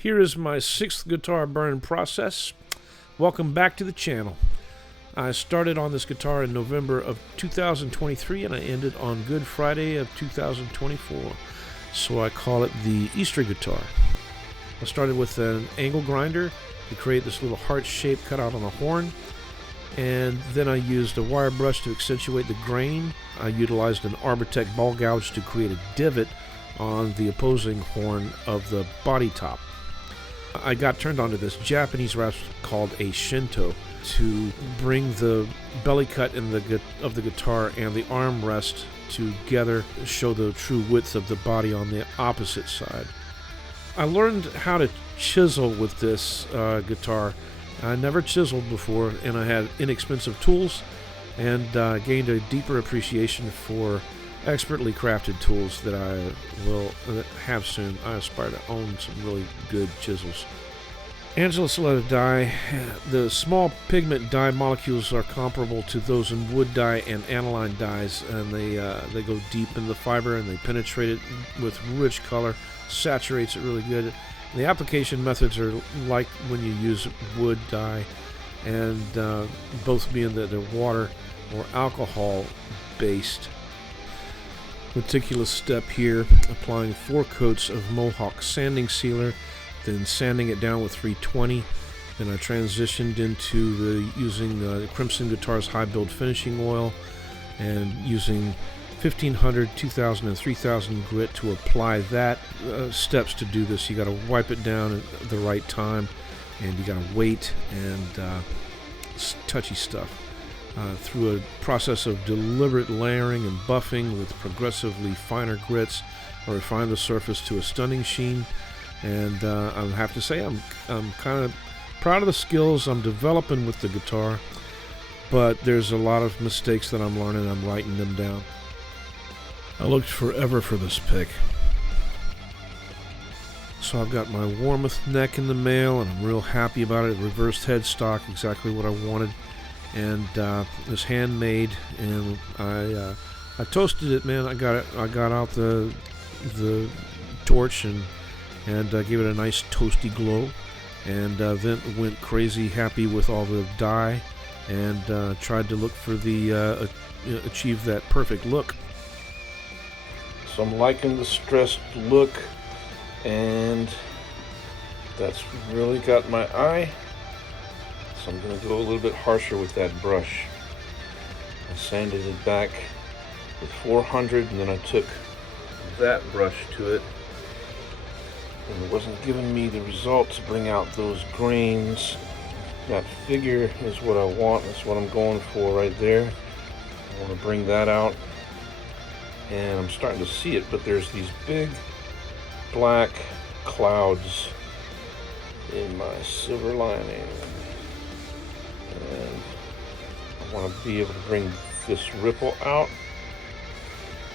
Here is my 6th guitar burn process. Welcome back to the channel. I started on this guitar in November of 2023 and I ended on Good Friday of 2024. So I call it the Easter guitar. I started with an angle grinder to create this little heart shape cut out on the horn. And then I used a wire brush to accentuate the grain. I utilized an Arbortech ball gouge to create a divot on the opposing horn of the body top. I got turned onto this Japanese rasp called a Shinto to bring the belly cut of the guitar and the armrest together, show the true width of the body on the opposite side. I learned how to chisel with this guitar. I never chiseled before, and I had inexpensive tools, and gained a deeper appreciation for expertly crafted tools that I will have soon. I aspire to own some really good chisels. Angela Soletta dye. The small pigment dye molecules are comparable to those in wood dye and aniline dyes, and they go deep in the fiber and they penetrate it with rich color, saturates it really good. The application methods are like when you use wood dye, and both being that they're water or alcohol based. Meticulous step here, applying 4 coats of Mohawk sanding sealer, then sanding it down with 320. Then I transitioned into using Crimson Guitars high build finishing oil and using 1500, 2000, and 3000 grit to apply that. Steps to do this: you got to wipe it down at the right time, and you got to wait, and touchy stuff. Through a process of deliberate layering and buffing with progressively finer grits, I refine the surface to a stunning sheen. And I have to say I'm kind of proud of the skills I'm developing with the guitar, but there's a lot of mistakes that I'm learning. I'm writing them down. I looked forever for this pick. So I've got my Warmoth neck in the mail, and I'm real happy about it. Reversed headstock, exactly what I wanted. And it was handmade, and I toasted it, man. I got out the torch and gave it a nice toasty glow, and then went crazy happy with all the dye, and tried to look for the achieve that perfect look. So I'm liking the stressed look, and that's really got my eye. So I'm going to go a little bit harsher with that brush. I sanded it back with 400, and then I took that brush to it, and it wasn't giving me the result to bring out those grains. That figure is what I want. That's what I'm going for right there. I want to bring that out, and I'm starting to see it, but there's these big black clouds in my silver lining. And I want to be able to bring this ripple out.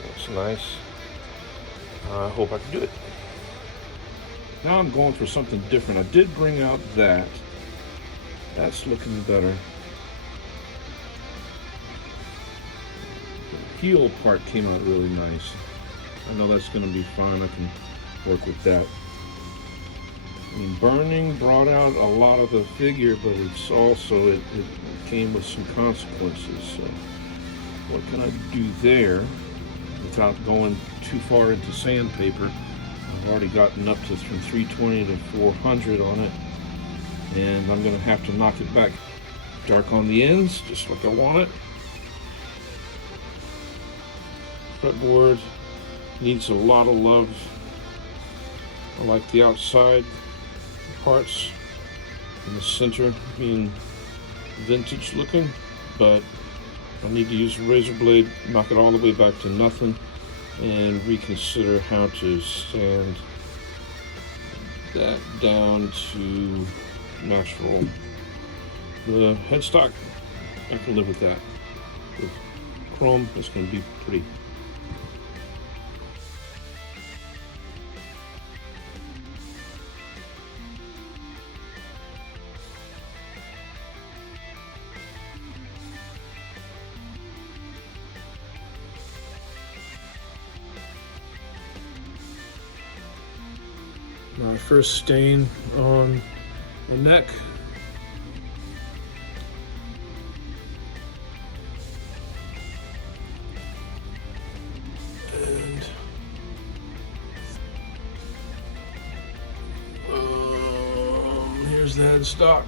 Looks nice. I hope I can do it. Now I'm going for something different. I did bring out that. That's looking better. The heel part came out really nice. I know that's going to be fine. I can work with that. I mean, burning brought out a lot of the figure, but it's also, it came with some consequences. So what can I do there without going too far into sandpaper? I've already gotten up to from 320 to 400 on it, and I'm going to have to knock it back dark on the ends, just like I want it. Fretboard needs a lot of love. I like the outside parts in the center being vintage looking, but I need to use a razor blade, knock it all the way back to nothing, and reconsider how to sand that down to natural. The headstock, I can live with that. With chrome, it's going to be pretty. My first stain on the neck. And here's the headstock.